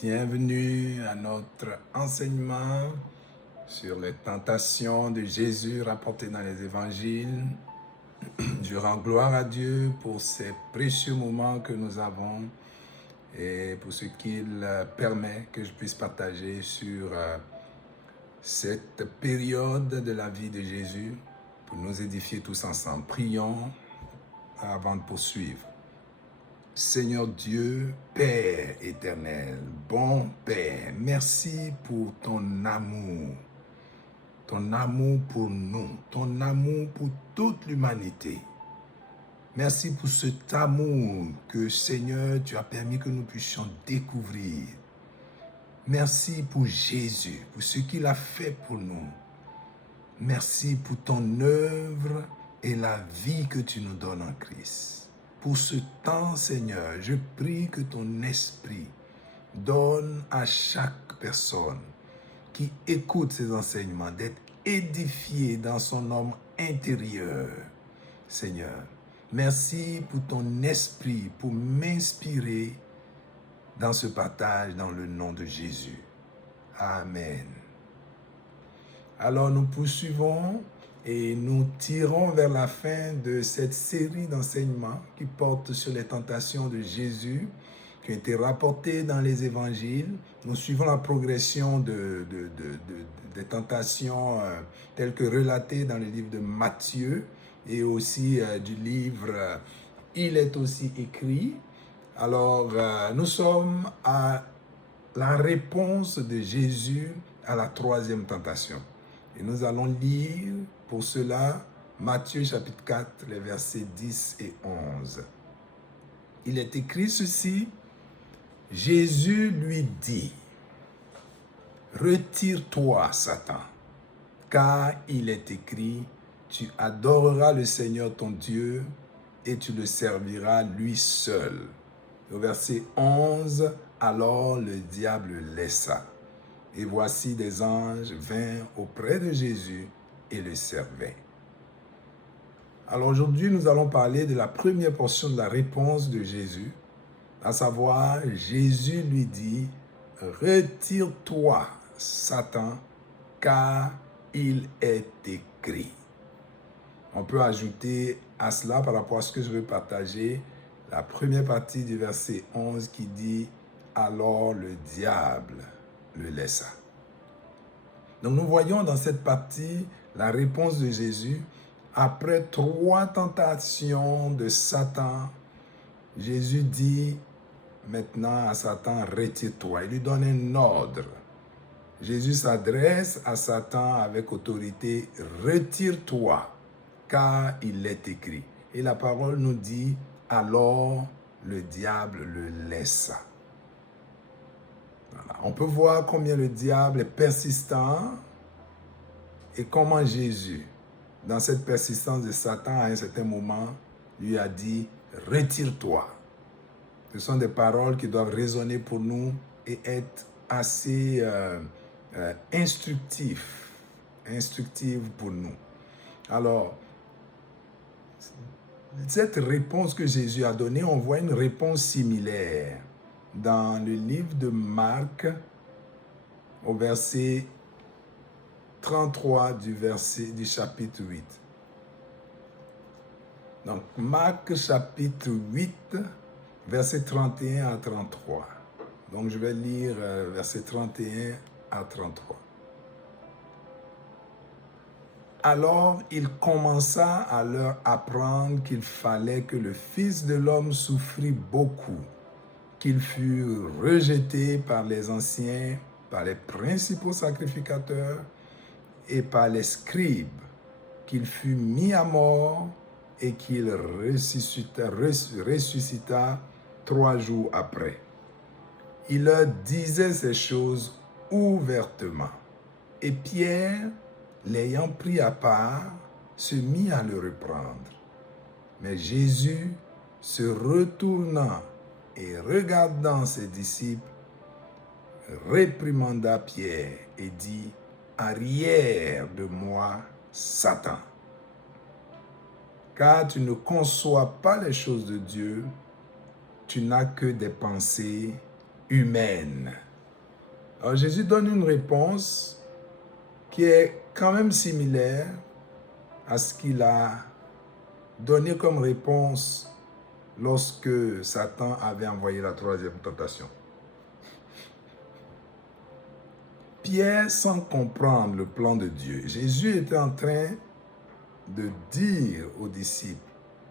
Bienvenue à notre enseignement sur les tentations de Jésus rapportées dans les évangiles. Je rends gloire à Dieu pour ces précieux moments que nous avons et pour ce qu'il permet que je puisse partager sur cette période de la vie de Jésus pour nous édifier tous ensemble. Prions avant de poursuivre. Seigneur Dieu, Père éternel, bon Père, merci pour ton amour pour nous, ton amour pour toute l'humanité. Merci pour cet amour que, Seigneur, tu as permis que nous puissions découvrir. Merci pour Jésus, pour ce qu'il a fait pour nous. Merci pour ton œuvre et la vie que tu nous donnes en Christ. Pour ce temps, Seigneur, je prie que ton esprit donne à chaque personne qui écoute ces enseignements d'être édifié dans son homme intérieur. Seigneur, merci pour ton esprit, pour m'inspirer dans ce partage dans le nom de Jésus. Amen. Alors nous poursuivons et nous tirons vers la fin de cette série d'enseignements qui porte sur les tentations de Jésus, qui ont été rapportées dans les évangiles. Nous suivons la progression des tentations telles que relatées dans le livre de Matthieu et aussi du livre « Il est aussi écrit ». Alors, nous sommes à la réponse de Jésus à la troisième tentation. Et nous allons lire pour cela Matthieu chapitre 4, les versets 10 et 11. Il est écrit ceci: Jésus lui dit, « Retire-toi, Satan, car il est écrit, tu adoreras le Seigneur ton Dieu et tu le serviras lui seul. » Au verset 11, alors le diable le laissa. Et voici des anges vinrent auprès de Jésus et le servaient. Alors aujourd'hui, nous allons parler de la première portion de la réponse de Jésus, à savoir, Jésus lui dit, « Retire-toi, Satan, car il est écrit. » On peut ajouter à cela, par rapport à ce que je veux partager, la première partie du verset 11 qui dit, « Alors le diable le laissa. » Donc nous voyons dans cette partie la réponse de Jésus. Après 3 tentations de Satan, Jésus dit maintenant à Satan, retire-toi. Il lui donne un ordre. Jésus s'adresse à Satan avec autorité, retire-toi, car il est écrit. Et la parole nous dit, alors le diable le laissa. Voilà. On peut voir combien le diable est persistant et comment Jésus, dans cette persistance de Satan, à un certain moment, lui a dit « Retire-toi ». Ce sont des paroles qui doivent résonner pour nous et être assez instructives pour nous. Alors, cette réponse que Jésus a donnée, on voit une réponse similaire dans le livre de Marc, au verset 33 du chapitre 8. Donc, Marc chapitre 8, verset 31 à 33. Donc, je vais lire verset 31 à 33. Alors, il commença à leur apprendre qu'il fallait que le Fils de l'homme souffrit beaucoup, qu'il fût rejeté par les anciens, par les principaux sacrificateurs et par les scribes, qu'il fût mis à mort et qu'il ressuscita 3 jours après. Il leur disait ces choses ouvertement. Et Pierre, l'ayant pris à part, se mit à le reprendre. Mais Jésus, se retournant et regardant ses disciples, réprimanda Pierre et dit, « Arrière de moi, Satan, car tu ne conçois pas les choses de Dieu, tu n'as que des pensées humaines. » Alors Jésus donne une réponse qui est quand même similaire à ce qu'il a donné comme réponse lorsque Satan avait envoyé la troisième tentation. Pierre, sans comprendre le plan de Dieu, Jésus était en train de dire aux disciples,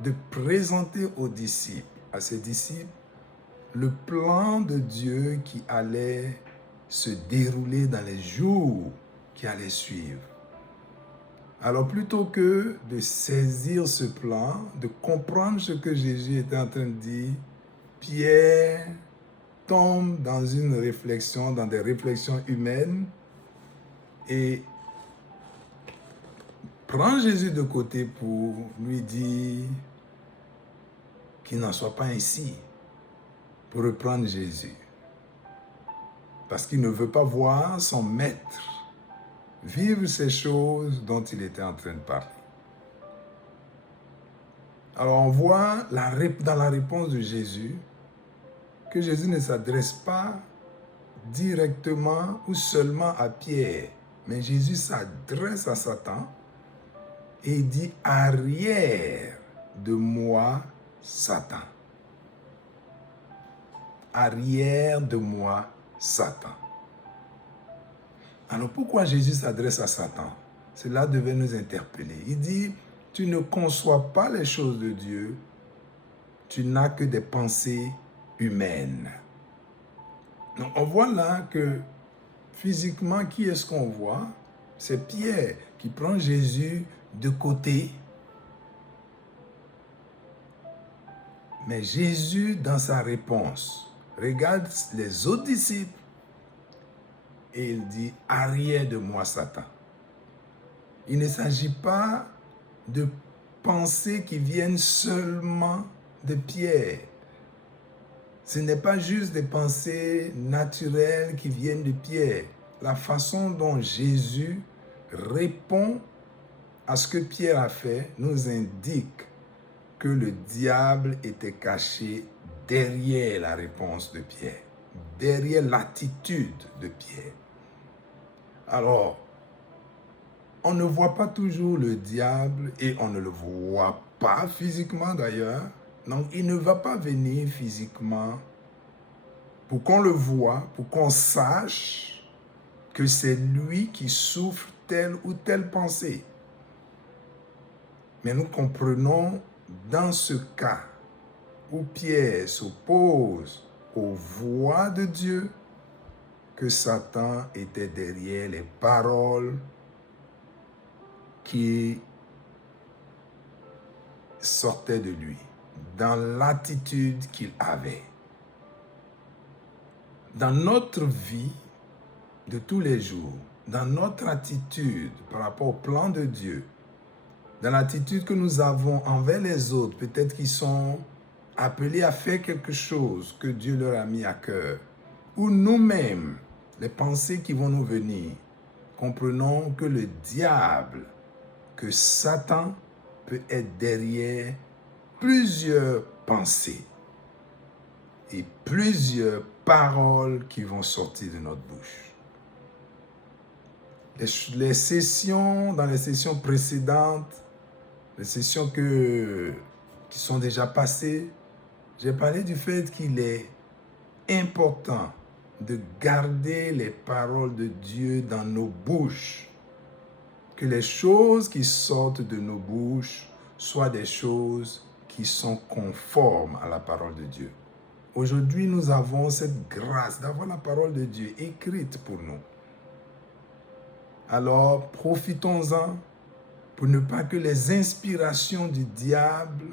de présenter aux disciples, à ses disciples, le plan de Dieu qui allait se dérouler dans les jours qui allaient suivre. Alors plutôt que de saisir ce plan, de comprendre ce que Jésus était en train de dire, Pierre tombe dans une réflexion, dans des réflexions humaines et prend Jésus de côté pour lui dire qu'il n'en soit pas ainsi, pour reprendre Jésus. Parce qu'il ne veut pas voir son maître vivre ces choses dont il était en train de parler. Alors on voit dans la réponse de Jésus que Jésus ne s'adresse pas directement ou seulement à Pierre, mais Jésus s'adresse à Satan et il dit « Arrière de moi, Satan. » Arrière de moi, Satan. Alors pourquoi Jésus s'adresse à Satan? Cela devait nous interpeller. Il dit, tu ne conçois pas les choses de Dieu, tu n'as que des pensées humaines. Donc on voit là que physiquement, qui est-ce qu'on voit? C'est Pierre qui prend Jésus de côté. Mais Jésus, dans sa réponse, regarde les autres disciples et il dit, arrière de moi, Satan. Il ne s'agit pas de pensées qui viennent seulement de Pierre. Ce n'est pas juste des pensées naturelles qui viennent de Pierre. La façon dont Jésus répond à ce que Pierre a fait nous indique que le diable était caché derrière la réponse de Pierre, derrière l'attitude de Pierre. Alors, on ne voit pas toujours le diable et on ne le voit pas physiquement d'ailleurs. Donc, il ne va pas venir physiquement pour qu'on le voie, pour qu'on sache que c'est lui qui souffre telle ou telle pensée. Mais nous comprenons dans ce cas où Pierre s'oppose aux voix de Dieu que Satan était derrière les paroles qui sortaient de lui, dans l'attitude qu'il avait. Dans notre vie de tous les jours, dans notre attitude par rapport au plan de Dieu, dans l'attitude que nous avons envers les autres, peut-être qu'ils sont appelés à faire quelque chose que Dieu leur a mis à cœur, ou nous-mêmes, les pensées qui vont nous venir, comprenons que le diable, que Satan peut être derrière plusieurs pensées et plusieurs paroles qui vont sortir de notre bouche. Dans les sessions précédentes, les sessions qui sont déjà passées, j'ai parlé du fait qu'il est important de garder les paroles de Dieu dans nos bouches. Que les choses qui sortent de nos bouches soient des choses qui sont conformes à la parole de Dieu. Aujourd'hui, nous avons cette grâce d'avoir la parole de Dieu écrite pour nous. Alors, profitons-en pour ne pas que les inspirations du diable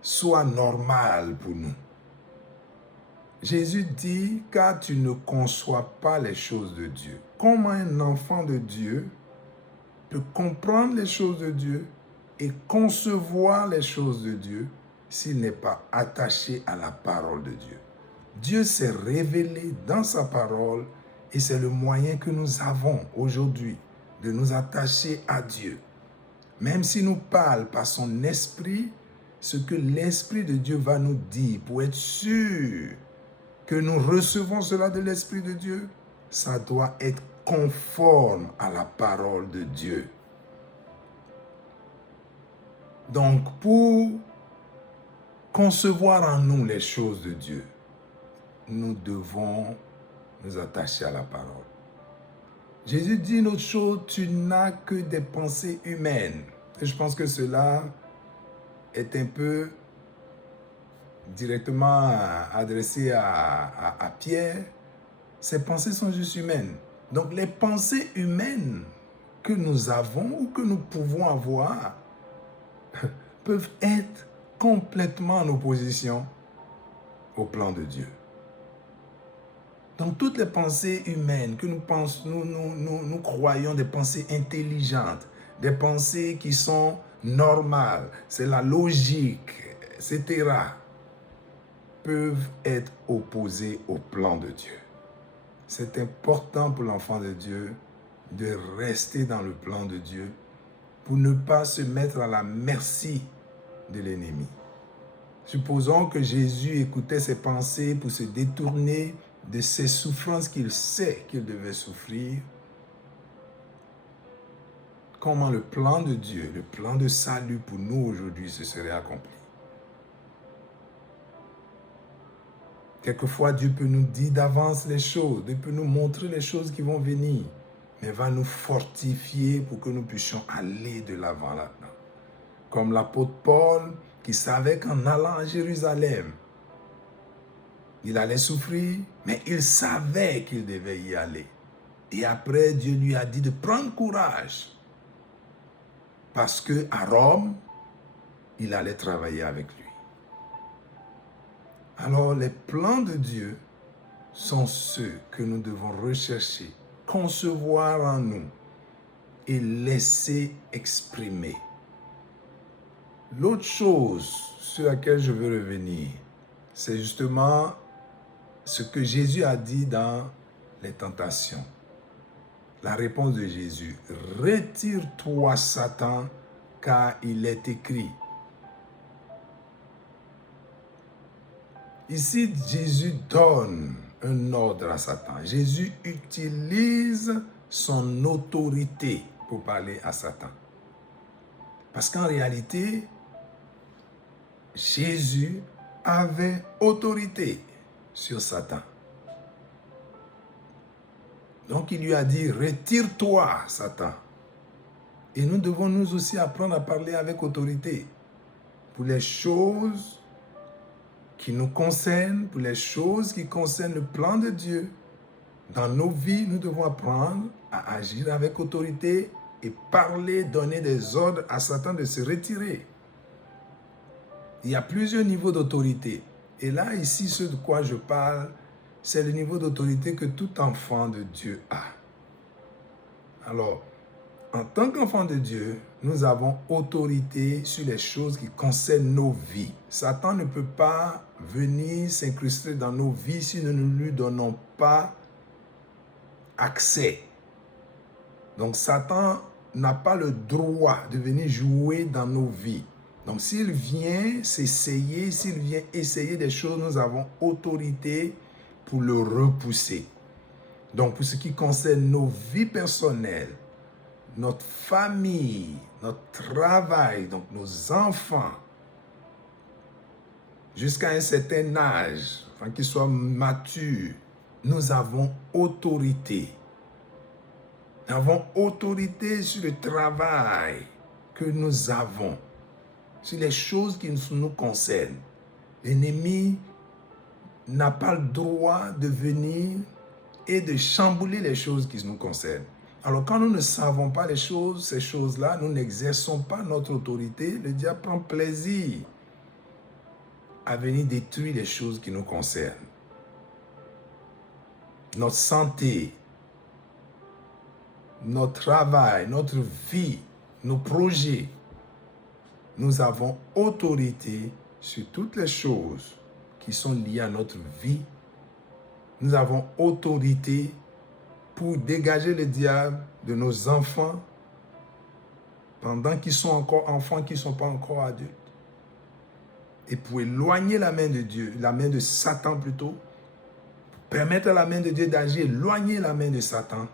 soient normales pour nous. Jésus dit, car tu ne conçois pas les choses de Dieu. Comment un enfant de Dieu peut comprendre les choses de Dieu et concevoir les choses de Dieu s'il n'est pas attaché à la parole de Dieu? Dieu s'est révélé dans sa parole et c'est le moyen que nous avons aujourd'hui de nous attacher à Dieu. Même s'il nous parle par son esprit, ce que l'Esprit de Dieu va nous dire pour être sûr que nous recevons cela de l'Esprit de Dieu, ça doit être conforme à la parole de Dieu. Donc, pour concevoir en nous les choses de Dieu, nous devons nous attacher à la parole. Jésus dit une autre chose, tu n'as que des pensées humaines. Et je pense que cela est un peu directement adressé à Pierre. Ces pensées sont juste humaines. Donc les pensées humaines que nous avons ou que nous pouvons avoir peuvent être complètement en opposition au plan de Dieu. Donc toutes les pensées humaines que nous croyons des pensées intelligentes, des pensées qui sont normales, c'est la logique, etc., peuvent être opposées au plan de Dieu. C'est important pour l'enfant de Dieu de rester dans le plan de Dieu pour ne pas se mettre à la merci de l'ennemi. Supposons que Jésus écoutait ses pensées pour se détourner de ces souffrances qu'il sait qu'il devait souffrir. Comment le plan de Dieu, le plan de salut pour nous aujourd'hui se serait accompli. Quelquefois, Dieu peut nous dire d'avance les choses, Dieu peut nous montrer les choses qui vont venir, mais va nous fortifier pour que nous puissions aller de l'avant là-dedans. Comme l'apôtre Paul qui savait qu'en allant à Jérusalem, il allait souffrir, mais il savait qu'il devait y aller. Et après, Dieu lui a dit de prendre courage, parce qu'à Rome, il allait travailler avec lui. Alors, les plans de Dieu sont ceux que nous devons rechercher, concevoir en nous et laisser exprimer. L'autre chose sur laquelle je veux revenir, c'est justement ce que Jésus a dit dans les tentations. La réponse de Jésus, « Retire-toi, Satan, car il est écrit. » Ici, Jésus donne un ordre à Satan. Jésus utilise son autorité pour parler à Satan. Parce qu'en réalité, Jésus avait autorité sur Satan. Donc il lui a dit, retire-toi, Satan. Et nous devons nous aussi apprendre à parler avec autorité pour les choses qui nous concernent, pour les choses qui concernent le plan de Dieu. Dans nos vies, nous devons apprendre à agir avec autorité et parler, donner des ordres à Satan de se retirer. Il y a plusieurs niveaux d'autorité. Et là, ici, ce de quoi je parle, c'est le niveau d'autorité que tout enfant de Dieu a. Alors, en tant qu'enfant de Dieu, nous avons autorité sur les choses qui concernent nos vies. Satan ne peut pas venir s'incruster dans nos vies si nous ne lui donnons pas accès. Donc, Satan n'a pas le droit de venir jouer dans nos vies. Donc, s'il vient s'essayer, s'il vient essayer des choses, nous avons autorité pour le repousser. Donc, pour ce qui concerne nos vies personnelles, notre famille, notre travail, donc nos enfants, jusqu'à un certain âge, afin qu'ils soient matures, nous avons autorité. Nous avons autorité sur le travail que nous avons, sur les choses qui nous concernent. L'ennemi n'a pas le droit de venir et de chambouler les choses qui nous concernent. Alors quand nous ne savons pas les choses, ces choses-là, nous n'exerçons pas notre autorité, le diable prend plaisir à venir détruire les choses qui nous concernent. Notre santé, notre travail, notre vie, nos projets, nous avons autorité sur toutes les choses qui sont liées à notre vie. Nous avons autorité pour dégager le diable de nos enfants pendant qu'ils sont encore enfants, qu'ils ne sont pas encore adultes. Et pour éloigner la main de Dieu, la main de Satan plutôt, permettre à la main de Dieu d'agir, éloigner la main de Satan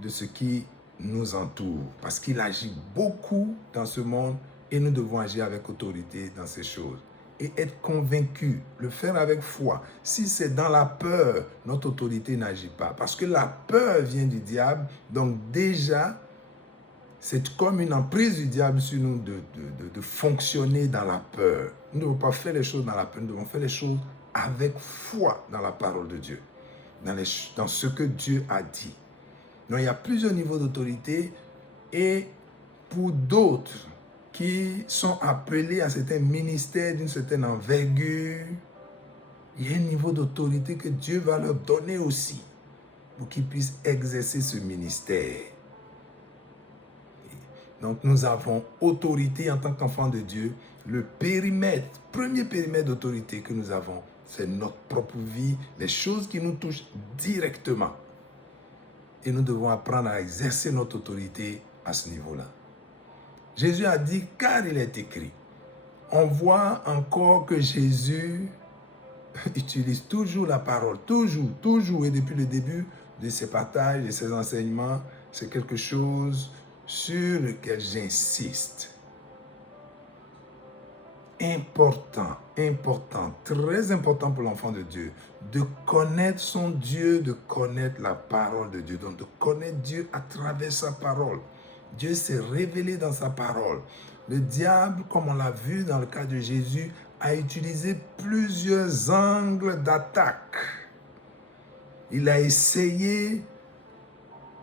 de ce qui nous entoure. Parce qu'il agit beaucoup dans ce monde et nous devons agir avec autorité dans ces choses. Et être convaincu, le faire avec foi. Si c'est dans la peur, notre autorité n'agit pas. Parce que la peur vient du diable. Donc déjà, c'est comme une emprise du diable sur nous de fonctionner dans la peur. Nous ne devons pas faire les choses dans la peur. Nous devons faire les choses avec foi dans la parole de Dieu. Dans ce que Dieu a dit. Donc il y a plusieurs niveaux d'autorité. Et pour d'autres qui sont appelés à certains ministères d'une certaine envergure, il y a un niveau d'autorité que Dieu va leur donner aussi pour qu'ils puissent exercer ce ministère. Donc nous avons autorité en tant qu'enfants de Dieu. Le périmètre, premier périmètre d'autorité que nous avons, c'est notre propre vie, les choses qui nous touchent directement. Et nous devons apprendre à exercer notre autorité à ce niveau-là. Jésus a dit, car il est écrit. On voit encore que Jésus utilise toujours la parole, toujours, et depuis le début de ses partages, de ses enseignements, c'est quelque chose sur lequel j'insiste. Important, très important pour l'enfant de Dieu, de connaître son Dieu, de connaître la parole de Dieu, donc de connaître Dieu à travers sa parole. Dieu s'est révélé dans sa parole. Le diable, comme on l'a vu dans le cas de Jésus, a utilisé plusieurs angles d'attaque. Il a essayé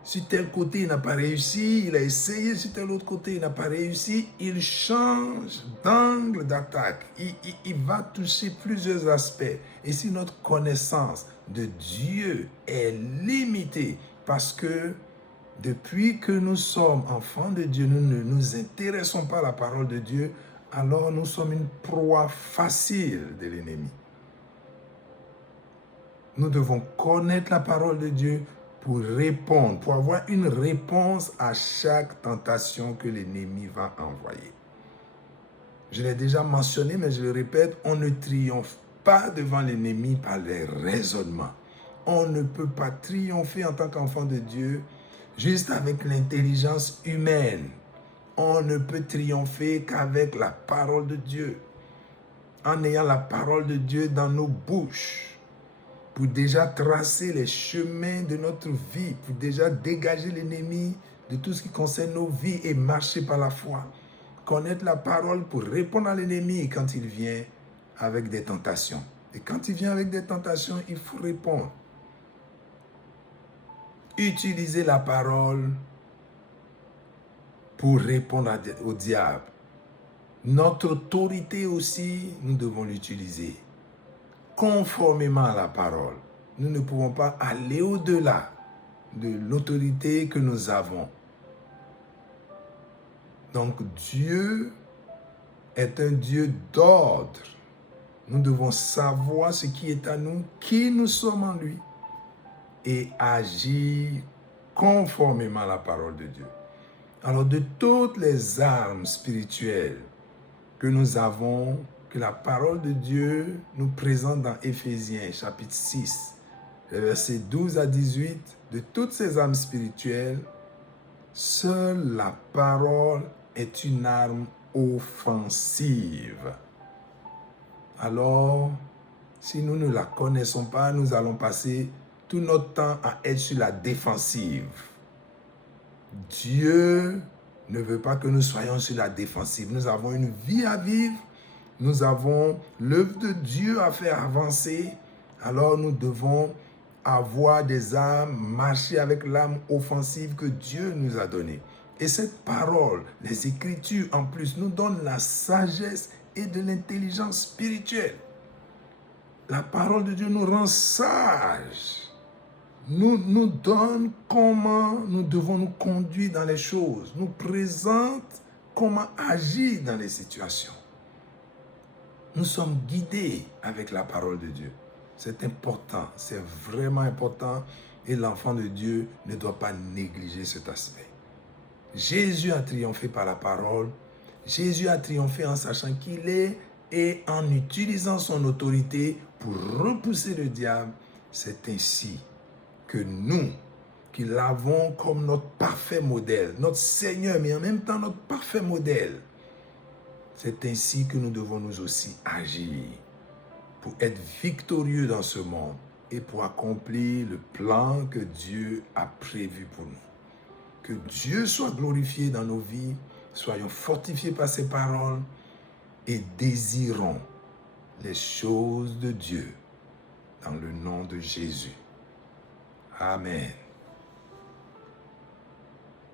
sur tel côté, il n'a pas réussi. Il a essayé sur tel autre côté, il n'a pas réussi. Il change d'angle d'attaque. Il va toucher plusieurs aspects. Et si notre connaissance de Dieu est limitée, parce que depuis que nous sommes enfants de Dieu, nous ne nous intéressons pas à la parole de Dieu, alors nous sommes une proie facile de l'ennemi. Nous devons connaître la parole de Dieu pour répondre, pour avoir une réponse à chaque tentation que l'ennemi va envoyer. Je l'ai déjà mentionné, mais je le répète, on ne triomphe pas devant l'ennemi par les raisonnements. On ne peut pas triompher en tant qu'enfant de Dieu juste avec l'intelligence humaine. On ne peut triompher qu'avec la parole de Dieu. En ayant la parole de Dieu dans nos bouches, pour déjà tracer les chemins de notre vie, pour déjà dégager l'ennemi de tout ce qui concerne nos vies et marcher par la foi. Connaître la parole pour répondre à l'ennemi quand il vient avec des tentations. Et quand il vient avec des tentations, il faut répondre. Utiliser la parole pour répondre au diable. Notre autorité aussi, nous devons l'utiliser conformément à la parole. Nous ne pouvons pas aller au-delà de l'autorité que nous avons. Donc Dieu est un Dieu d'ordre. Nous devons savoir ce qui est à nous, qui nous sommes en lui, et agir conformément à la parole de Dieu. Alors de toutes les armes spirituelles que nous avons, que la parole de Dieu nous présente dans Éphésiens chapitre 6, versets 12 à 18, de toutes ces armes spirituelles, seule la parole est une arme offensive. Alors, si nous ne la connaissons pas, nous allons passer tout notre temps à être sur la défensive. Dieu ne veut pas que nous soyons sur la défensive. Nous avons une vie à vivre. Nous avons l'œuvre de Dieu à faire avancer. Alors nous devons avoir des armes, marcher avec l'arme offensive que Dieu nous a donnée. Et cette parole, les Écritures en plus, nous donnent la sagesse et de l'intelligence spirituelle. La parole de Dieu nous rend sages. Nous donne comment nous devons nous conduire dans les choses, nous présente comment agir dans les situations. Nous sommes guidés avec la parole de Dieu. C'est important, c'est vraiment important et l'enfant de Dieu ne doit pas négliger cet aspect. Jésus a triomphé par la parole. Jésus a triomphé en sachant qu'il est et en utilisant son autorité pour repousser le diable. C'est ainsi que nous, qui l'avons comme notre parfait modèle, notre Seigneur, mais en même temps notre parfait modèle, c'est ainsi que nous devons nous aussi agir pour être victorieux dans ce monde et pour accomplir le plan que Dieu a prévu pour nous. Que Dieu soit glorifié dans nos vies, soyons fortifiés par ses paroles et désirons les choses de Dieu dans le nom de Jésus. Amen.